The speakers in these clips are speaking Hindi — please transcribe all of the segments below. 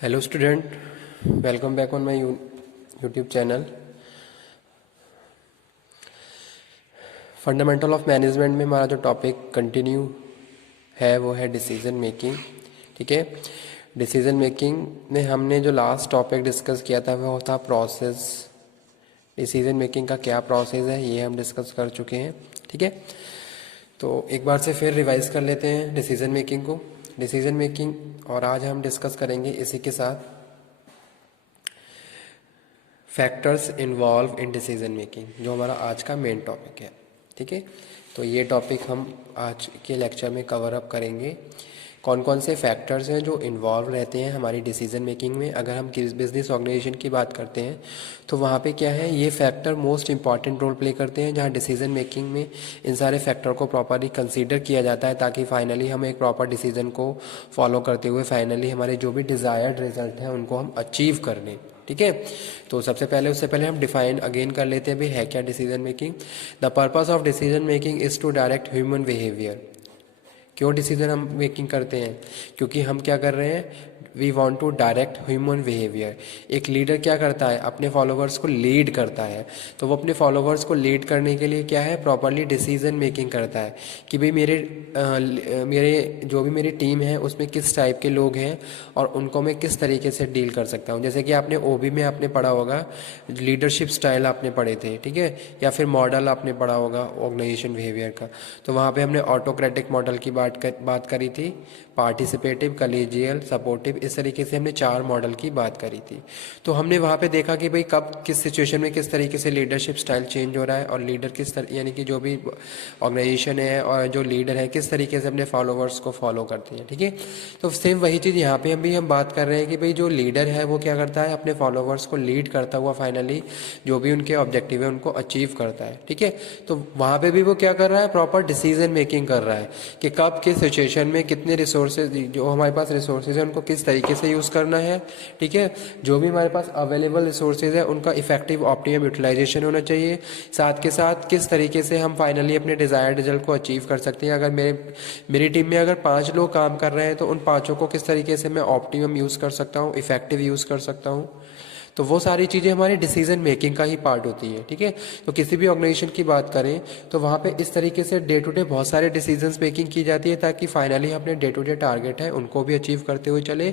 Hello student, welcome back on my YouTube channel. Fundamental of management में हमारा जो टॉपिक कंटिन्यू है वो है डिसीजन मेकिंग। ठीक है, डिसीजन मेकिंग में हमने जो लास्ट टॉपिक डिस्कस किया था वो था प्रोसेस। डिसीजन मेकिंग का क्या प्रोसेस है ये हम डिस्कस कर चुके हैं। ठीक है, तो एक बार से फिर रिवाइज कर लेते हैं डिसीजन मेकिंग को। डिसीजन मेकिंग और आज हम डिस्कस करेंगे इसी के साथ factors involve in decision making, जो हमारा आज का मेन टॉपिक है। ठीक है, तो ये टॉपिक हम आज के लेक्चर में कवर अप करेंगे। कौन कौन से फैक्टर्स हैं जो इन्वॉल्व रहते हैं हमारी डिसीजन मेकिंग में। अगर हम किस बिजनेस ऑर्गेनाइजेशन की बात करते हैं तो वहाँ पे क्या है, ये factor most important role play करते हैं, जहाँ डिसीजन मेकिंग में इन सारे फैक्टर को प्रॉपरली कंसीडर किया जाता है ताकि फाइनली हम एक प्रॉपर डिसीजन को फॉलो करते हुए फाइनली हमारे जो भी डिज़ायर्ड रिजल्ट हैं उनको हम अचीव कर लें। ठीक है, तो उससे पहले हम डिफाइन अगेन कर लेते हैं भाई है क्या decision making. The purpose of decision making is to direct human behaviour. क्यों डिसीजन हम मेकिंग करते हैं? क्योंकि हम क्या कर रहे हैं, we want to direct human behaviour. एक लीडर क्या करता है, अपने फॉलोवर्स को लीड करता है, तो वो अपने फॉलोवर्स को लीड करने के लिए क्या है, प्रॉपरली डिसीजन मेकिंग करता है कि भाई मेरे जो भी मेरी टीम है उसमें किस टाइप के लोग हैं और उनको मैं किस तरीके से डील कर सकता हूँ। जैसे कि आपने ओबी में आपने पढ़ा होगा, लीडरशिप स्टाइल आपने पढ़े थे। ठीक है, या फिर मॉडल आपने पढ़ा होगा ऑर्गेनाइजेशन बिहेवियर का, तो वहाँ पे हमने ऑटोक्रेटिक मॉडल की बात करी थी, पार्टिसिपेटिव, कलीजियल, सपोर्टिव, इस तरीके से हमने 4 मॉडल की बात करी थी। तो हमने वहाँ पे देखा कि भाई कब किस सिचुएशन में किस तरीके से लीडरशिप स्टाइल चेंज हो रहा है और लीडर यानी कि जो भी ऑर्गेनाइजेशन है और जो लीडर है किस तरीके से अपने फॉलोवर्स को फॉलो करती है। ठीक है, तो सेम वही चीज़ यहाँ पे हम बात कर रहे हैं कि भाई जो लीडर है वो क्या करता है, अपने फॉलोवर्स को लीड करता हुआ फाइनली जो भी उनके ऑब्जेक्टिव है उनको अचीव करता है। ठीक है, तो वहाँ पे भी वो क्या कर रहा है, प्रॉपर डिसीजन मेकिंग कर रहा है कि कब किस सिचुएशन में कितने रिसोर्सेज, जो हमारे पास रिसोर्सेज है उनको किस तरीके से यूज़ करना है। ठीक है, जो भी हमारे पास अवेलेबल रिसोर्सेज है उनका इफेक्टिव ऑप्टिमम यूटिलाइजेशन होना चाहिए। साथ के साथ किस तरीके से हम फाइनली अपने डिज़ायर्ड रिजल्ट को अचीव कर सकते हैं। अगर मेरी टीम में अगर 5 लोग काम कर रहे हैं तो उन 5 को किस तरीके से मैं ऑप्टिमम यूज़ कर सकता हूँ, इफेक्टिव यूज़ कर सकता हूँ। तो वो सारी चीज़ें हमारी डिसीजन मेकिंग का ही पार्ट होती है। ठीक है, तो किसी भी ऑर्गेनाइजेशन की बात करें तो वहाँ पे इस तरीके से डे टू डे बहुत सारे डिसीजंस मेकिंग की जाती है ताकि फाइनली अपने डे टू डे टारगेट है उनको भी अचीव करते हुए चले।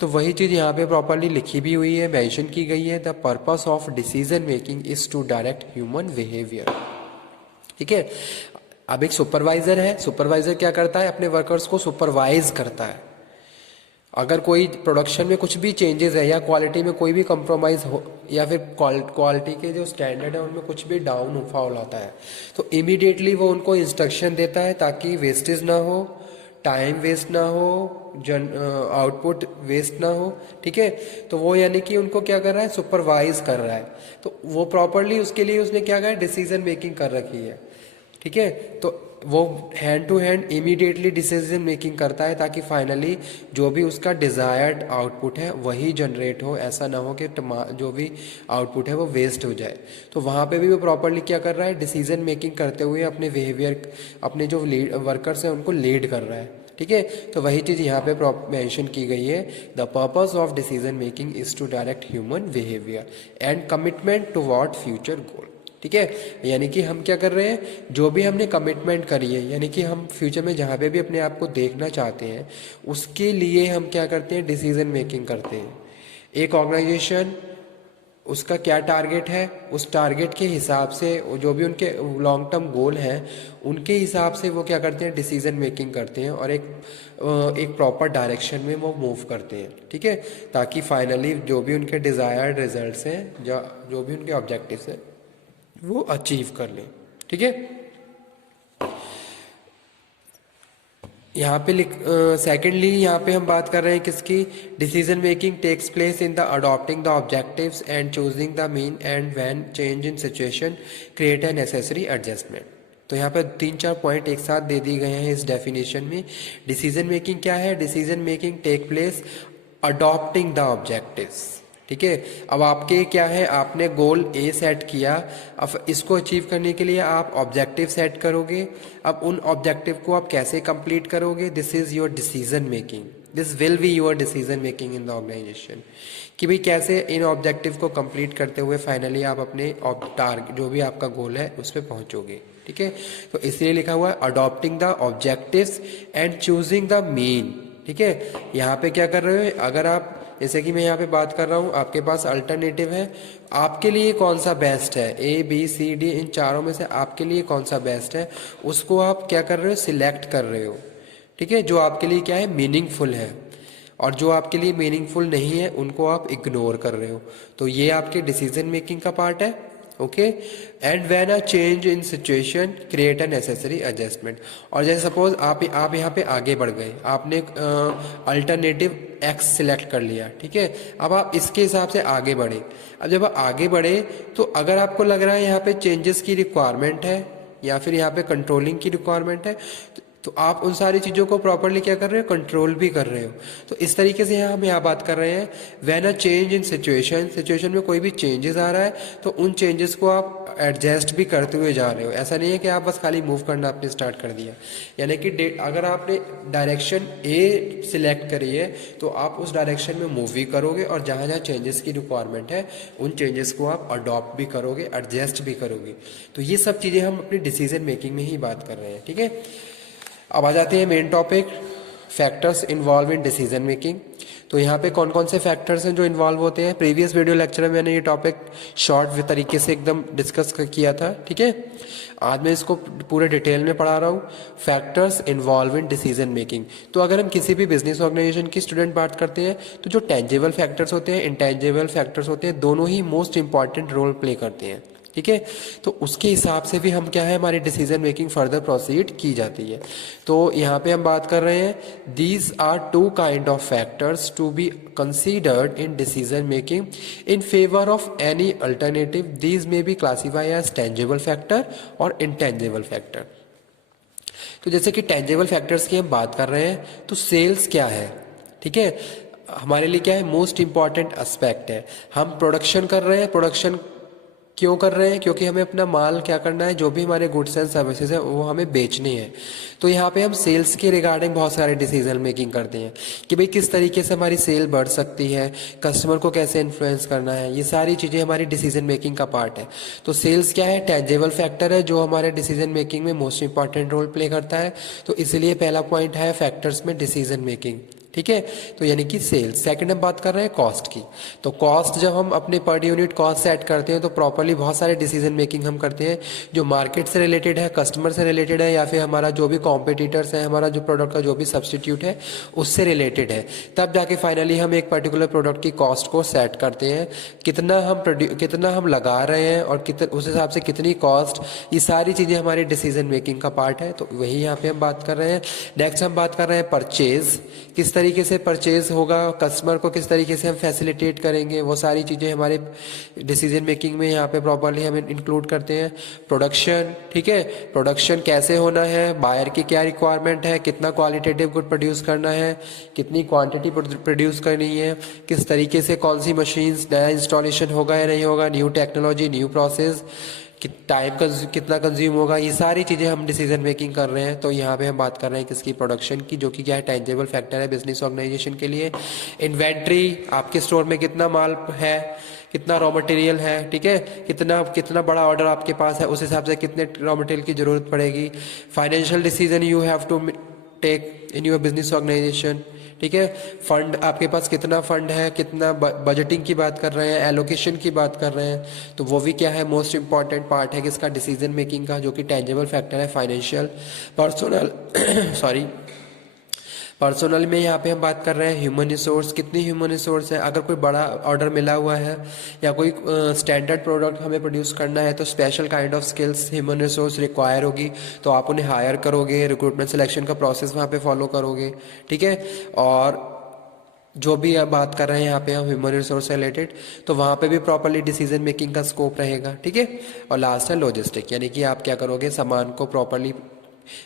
तो वही चीज़ यहाँ पे प्रॉपरली लिखी भी हुई है, मेंशन की गई है, the purpose of decision making is to direct human behaviour. ठीक है, अब एक सुपरवाइजर है, सुपरवाइजर क्या करता है, अपने वर्कर्स को सुपरवाइज करता है। अगर कोई प्रोडक्शन में कुछ भी चेंजेस है या क्वालिटी में कोई भी कंप्रोमाइज़ हो या फिर क्वालिटी के जो स्टैंडर्ड है उनमें कुछ भी डाउन फॉल आता है तो इमीडिएटली वो उनको इंस्ट्रक्शन देता है ताकि वेस्टेज ना हो, टाइम वेस्ट ना हो, आउटपुट वेस्ट ना हो। ठीक है, तो वो यानी कि उनको क्या कर रहा है, सुपरवाइज कर रहा है। तो वो प्रॉपरली उसके लिए उसने क्या कहा, डिसीजन मेकिंग कर रखी है। ठीक है, तो वो hand to hand immediately decision making करता है ताकि फाइनली जो भी उसका डिज़ायर्ड आउटपुट है वही जनरेट हो, ऐसा ना हो कि जो भी आउटपुट है वो वेस्ट हो जाए। तो वहाँ पे भी वो प्रॉपरली क्या कर रहा है, डिसीजन मेकिंग करते हुए अपने बिहेवियर, अपने जो वर्कर्स हैं उनको लीड कर रहा है। ठीक है, तो वही चीज़ यहाँ पे मेंशन की गई है, the purpose of decision making is to direct human behaviour and commitment toward future goal. ठीक है, यानी कि हम क्या कर रहे हैं, जो भी हमने कमिटमेंट करी है यानी कि हम फ्यूचर में जहाँ पे भी अपने आप को देखना चाहते हैं उसके लिए हम क्या करते हैं, डिसीजन मेकिंग करते हैं। एक ऑर्गेनाइजेशन उसका क्या टारगेट है, उस टारगेट के हिसाब से जो भी उनके लॉन्ग टर्म गोल हैं उनके हिसाब से वो क्या करते हैं, डिसीजन मेकिंग करते हैं और एक प्रॉपर डायरेक्शन में वो मूव करते हैं। ठीक है, ताकि फाइनली जो भी उनके डिज़ायर्ड रिजल्ट्स हैं, जो भी उनके ऑब्जेक्टिव्स हैं वो अचीव कर लें। ठीक है, यहाँ पे सेकेंडली यहाँ पे हम बात कर रहे हैं किसकी, decision making takes place in the adopting the objectives and choosing the mean and when change in situation create a necessary adjustment. तो यहाँ पे 3-4 पॉइंट एक साथ दे दिए गए हैं इस डेफिनेशन में। डिसीजन मेकिंग क्या है, decision making take place adopting the objectives. ठीक है, अब आपके क्या है, आपने गोल ए सेट किया, अब इसको अचीव करने के लिए आप ऑब्जेक्टिव सेट करोगे। अब उन ऑब्जेक्टिव को आप कैसे कंप्लीट करोगे, this is your decision making. This will be your decision making in the organisation, कि भाई कैसे इन ऑब्जेक्टिव को कंप्लीट करते हुए फाइनली आप अपने टारगेट जो भी आपका गोल है उस पर पहुंचोगे। ठीक है, तो इसलिए लिखा हुआ है adopting the objectives and choosing the mean. ठीक है, यहाँ पे क्या कर रहे हो, अगर आप जैसे कि मैं यहाँ पे बात कर रहा हूँ, आपके पास अल्टरनेटिव है, आपके लिए कौन सा बेस्ट है, ए बी सी डी, इन चारों में से आपके लिए कौन सा बेस्ट है उसको आप क्या कर रहे हो, सिलेक्ट कर रहे हो। ठीक है, जो आपके लिए क्या है, मीनिंगफुल है, और जो आपके लिए मीनिंगफुल नहीं है उनको आप इग्नोर कर रहे हो। तो ये आपके डिसीजन मेकिंग का पार्ट है। Okay, and when a change in situation create a necessary adjustment. और जैसे सपोज आप यहाँ पे आगे बढ़ गए, आपने अल्टरनेटिव एक्स सिलेक्ट कर लिया। ठीक है, अब आप इसके हिसाब से आगे बढ़े। अब जब आप आगे बढ़े तो अगर आपको लग रहा है यहाँ पे चेंजेस की रिक्वायरमेंट है या फिर यहाँ पे कंट्रोलिंग की रिक्वायरमेंट है, तो आप उन सारी चीज़ों को प्रॉपरली क्या कर रहे हो, कंट्रोल भी कर रहे हो। तो इस तरीके से हम यहाँ बात कर रहे हैं when a change in situation, situation में कोई भी चेंजेस आ रहा है तो उन चेंजेस को आप एडजस्ट भी करते हुए जा रहे हो। ऐसा नहीं है कि आप बस खाली मूव करना आपने स्टार्ट कर दिया, यानी कि अगर आपने डायरेक्शन ए सिलेक्ट करी है तो आप उस डायरेक्शन में मूव भी करोगे, और जहाँ जहाँ चेंजेस की रिक्वायरमेंट है उन चेंजेस को आप अडॉप्ट भी करोगे, एडजस्ट भी करोगे। तो ये सब चीज़ें हम अपनी डिसीजन मेकिंग में ही बात कर रहे हैं। ठीक है, अब आ जाते हैं main topic, factors involve in decision making. तो यहाँ पे कौन कौन से फैक्टर्स हैं जो इन्वॉल्व होते हैं। प्रीवियस वीडियो लेक्चर में मैंने ये टॉपिक शॉर्ट तरीके से एकदम डिस्कस किया था। ठीक है, आज मैं इसको पूरे डिटेल में पढ़ा रहा हूँ, factors involve in decision making. तो अगर हम किसी भी बिजनेस ऑर्गेनाइजेशन की स्टूडेंट बात करते हैं तो जो टेंजिबल फैक्टर्स होते हैं, इंटेंजिबल फैक्टर्स होते हैं, दोनों ही मोस्ट इंपॉर्टेंट रोल प्ले करते हैं। ठीक है, तो उसके हिसाब से भी हम क्या है, हमारी डिसीजन मेकिंग फर्दर प्रोसीड की जाती है। तो यहाँ पे हम बात कर रहे हैं these are two kind of factors to be considered in decision making in favour of any alternative. These may be classify as tangible factor और इंटेंजिबल फैक्टर। तो जैसे कि टेंजिबल फैक्टर्स की हम बात कर रहे हैं तो सेल्स क्या है, ठीक है, हमारे लिए क्या है, मोस्ट इंपॉर्टेंट एस्पेक्ट है। हम प्रोडक्शन कर रहे हैं, प्रोडक्शन क्यों कर रहे हैं, क्योंकि हमें अपना माल क्या करना है, जो भी हमारे गुड्स एंड सर्विसेज है वो हमें बेचने हैं। तो यहाँ पे हम सेल्स के रिगार्डिंग बहुत सारे डिसीजन मेकिंग करते हैं कि भाई किस तरीके से हमारी सेल बढ़ सकती है, कस्टमर को कैसे इन्फ्लुएंस करना है, ये सारी चीज़ें हमारी डिसीजन मेकिंग का पार्ट है। तो सेल्स क्या है, टेंजिबल फैक्टर है जो हमारे डिसीजन मेकिंग में मोस्ट इंपॉर्टेंट रोल प्ले करता है। तो इसलिए पहला पॉइंट है फैक्टर्स में डिसीजन मेकिंग। ठीक है, तो यानी कि सेल्स। सेकंड हम बात कर रहे हैं कॉस्ट की। तो कॉस्ट जब हम अपने पर यूनिट कॉस्ट सेट करते हैं तो प्रॉपर्ली बहुत सारे डिसीजन मेकिंग हम करते हैं जो मार्केट से रिलेटेड है, कस्टमर से रिलेटेड है, या फिर हमारा जो भी कॉम्पिटिटर्स है, हमारा जो प्रोडक्ट का जो भी सब्सटीट्यूट है उससे रिलेटेड है। तब जाके फाइनली हम एक पर्टिकुलर प्रोडक्ट की कॉस्ट को सेट करते हैं, कितना हम लगा रहे हैं और उस हिसाब से कितनी कॉस्ट, ये सारी चीज़ें हमारी डिसीजन मेकिंग का पार्ट है। तो वही यहाँ पे हम बात कर रहे हैं। नेक्स्ट हम बात कर रहे हैं परचेज, किस तरीके से परचेज होगा, कस्टमर को किस तरीके से हम फैसिलिटेट करेंगे, वो सारी चीज़ें हमारे डिसीजन मेकिंग में यहाँ पे प्रॉपर्ली हम इंक्लूड करते हैं। प्रोडक्शन, ठीक है, प्रोडक्शन कैसे होना है, बायर की क्या रिक्वायरमेंट है, कितना क्वालिटेटिव गुड प्रोड्यूस करना है, कितनी क्वांटिटी प्रोड्यूस करनी है, किस तरीके से कौन सी मशीन्स नया इंस्टॉलेशन होगा या नहीं होगा, new technology, new process, time कितना कंज्यूम होगा, ये सारी चीज़ें हम डिसीजन मेकिंग कर रहे हैं। तो यहाँ पे हम बात कर रहे हैं किसकी, प्रोडक्शन की, जो कि क्या है, टेंजिबल फैक्टर है बिजनेस ऑर्गेनाइजेशन के लिए। इन्वेंट्री, आपके स्टोर में कितना माल है, कितना रॉ मटेरियल है, ठीक है, कितना बड़ा ऑर्डर आपके पास है, उस हिसाब से कितने रॉ मटेरियल की जरूरत पड़ेगी। Financial decision you have to take in your business organisation, ठीक है, फंड, आपके पास कितना फंड है, कितना बजटिंग की बात कर रहे हैं, एलोकेशन की बात कर रहे हैं, तो वो भी क्या है, मोस्ट इंपॉर्टेंट पार्ट है किसका, डिसीजन मेकिंग का, जो कि टेंजिबल फैक्टर है। फाइनेंशियल, पर्सनल सॉरी, पर्सनल में यहाँ पे हम बात कर रहे हैं ह्यूमन रिसोर्स, कितनी ह्यूमन रिसोर्स है, अगर कोई बड़ा ऑर्डर मिला हुआ है या कोई स्टैंडर्ड प्रोडक्ट हमें प्रोड्यूस करना है तो special kind of skills, human resource require होगी, तो आप उन्हें हायर करोगे, रिक्रूटमेंट सिलेक्शन का प्रोसेस वहाँ पे फॉलो करोगे। ठीक है, और जो भी आप बात कर रहे हैं यहाँ पे हम ह्यूमन रिसोर्स से रिलेटेड, तो वहाँ पे भी प्रॉपर्ली डिसीजन मेकिंग का स्कोप रहेगा। ठीक है, और लास्ट है लॉजिस्टिक, यानी कि आप क्या करोगे, सामान को प्रॉपर्ली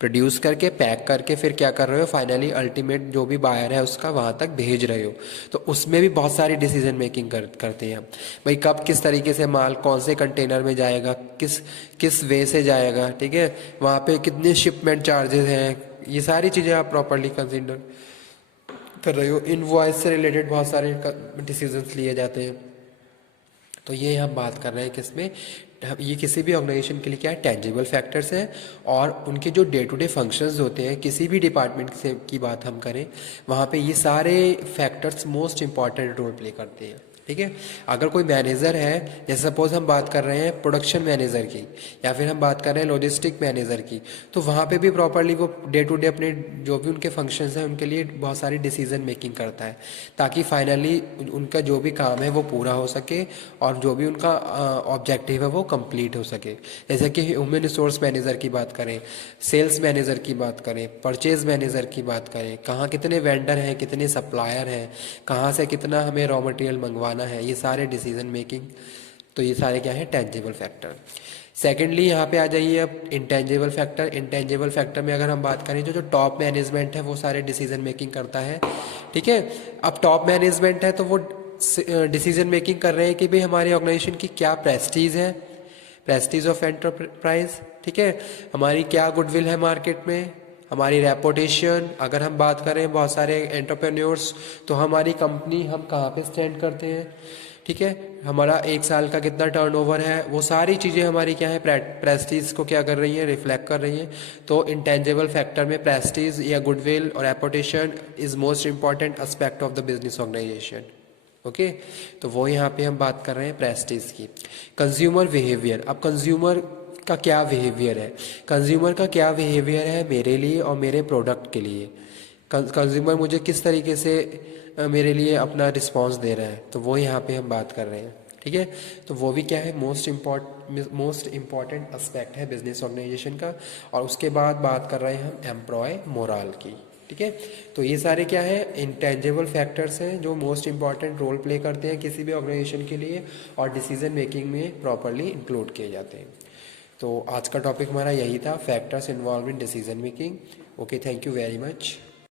प्रोड्यूस करके, पैक करके, फिर क्या कर रहे हो, फाइनली अल्टीमेट जो भी बायर है उसका वहाँ तक भेज रहे हो। तो उसमें भी बहुत सारी डिसीजन मेकिंग करते हैं भाई, कब किस तरीके से माल कौन से कंटेनर में जाएगा, किस वे से जाएगा, ठीक है, वहाँ पे कितने शिपमेंट चार्जेस हैं, ये सारी चीज़ें आप प्रॉपर्ली कंसिडर कर रहे हो, इनवॉइस से रिलेटेड बहुत सारे डिसीजंस लिए जाते हैं। तो ये हम बात कर रहे हैं किसमें, ये किसी भी ऑर्गेनाइजेशन के लिए क्या है, टेंजिबल फैक्टर्स हैं। और उनके जो डे टू डे फंक्शंस होते हैं किसी भी डिपार्टमेंट से की बात हम करें, वहाँ पे ये सारे factors most important role play करते हैं। ठीक है, अगर कोई मैनेजर है, जैसे सपोज हम बात कर रहे हैं प्रोडक्शन मैनेजर की, या फिर हम बात कर रहे हैं लॉजिस्टिक मैनेजर की, तो वहाँ पे भी प्रॉपरली वो डे टू डे अपने जो भी उनके फंक्शंस हैं उनके लिए बहुत सारी डिसीजन मेकिंग करता है, ताकि फाइनली उनका जो भी काम है वो पूरा हो सके और जो भी उनका ऑब्जेक्टिव है वो कंप्लीट हो सके। जैसे कि ह्यूमन रिसोर्स मैनेजर की बात करें, सेल्स मैनेजर की बात करें, परचेज मैनेजर की बात करें, कहाँ कितने वेंडर हैं, कितने सप्लायर हैं, कहाँ से कितना हमें रॉ मटेरियल मंगवाना है, ये सारे डिसीजन मेकिंग। तो ये सारे क्या है, टेंजिबल फैक्टर। सेकेंडली यहाँ पे आ जाइए अब इंटेंजिबल फैक्टर। इंटेंजिबल फैक्टर में अगर हम बात करें जो जो टॉप मैनेजमेंट है वो सारे डिसीजन मेकिंग करता है। ठीक है, अब टॉप मैनेजमेंट है तो वो डिसीजन मेकिंग कर रहे हैं कि भाई हमारी ऑर्गेनाइजेशन की क्या प्रेस्टीज है, प्रेस्टीज ऑफ एंटरप्राइज। ठीक है, हमारी क्या गुडविल है मार्केट में, हमारी रेपुटेशन। अगर हम बात करें बहुत सारे एंटरप्रेन्योर्स, तो हमारी कंपनी हम कहाँ पे स्टैंड करते हैं। ठीक है, हमारा एक साल का कितना टर्नओवर है, वो सारी चीज़ें हमारी क्या है, प्रेस्टीज को क्या कर रही हैं, रिफ्लेक्ट कर रही हैं। तो इंटेंजिबल फैक्टर में प्रेस्टीज या गुडविल और reputation is most important aspect of the business organisation. Okay, तो वो यहाँ पे हम बात कर रहे हैं प्रेस्टीज की। कंज्यूमर बिहेवियर, अब कंज्यूमर का क्या बिहेवियर है, कंज्यूमर का क्या बिहेवियर है मेरे लिए और मेरे प्रोडक्ट के लिए, कंज्यूमर मुझे किस तरीके से मेरे लिए अपना रिस्पांस दे रहा है, तो वो यहाँ पे हम बात कर रहे हैं। ठीक है, तो वो भी क्या है, मोस्ट इम्पॉर्टेंट एस्पेक्ट है बिजनेस ऑर्गेनाइजेशन का। और उसके बाद बात कर रहे हैं हम एम्प्लॉय मोराल की। ठीक है, तो ये सारे क्या है, इंटेंजिबल फैक्टर्स हैं जो मोस्ट इंपॉर्टेंट रोल प्ले करते हैं किसी भी ऑर्गेनाइजेशन के लिए और डिसीजन मेकिंग में प्रॉपरली इंक्लूड किए जाते हैं। तो आज का टॉपिक हमारा यही था, factors involve in decision making. Okay, thank you very much.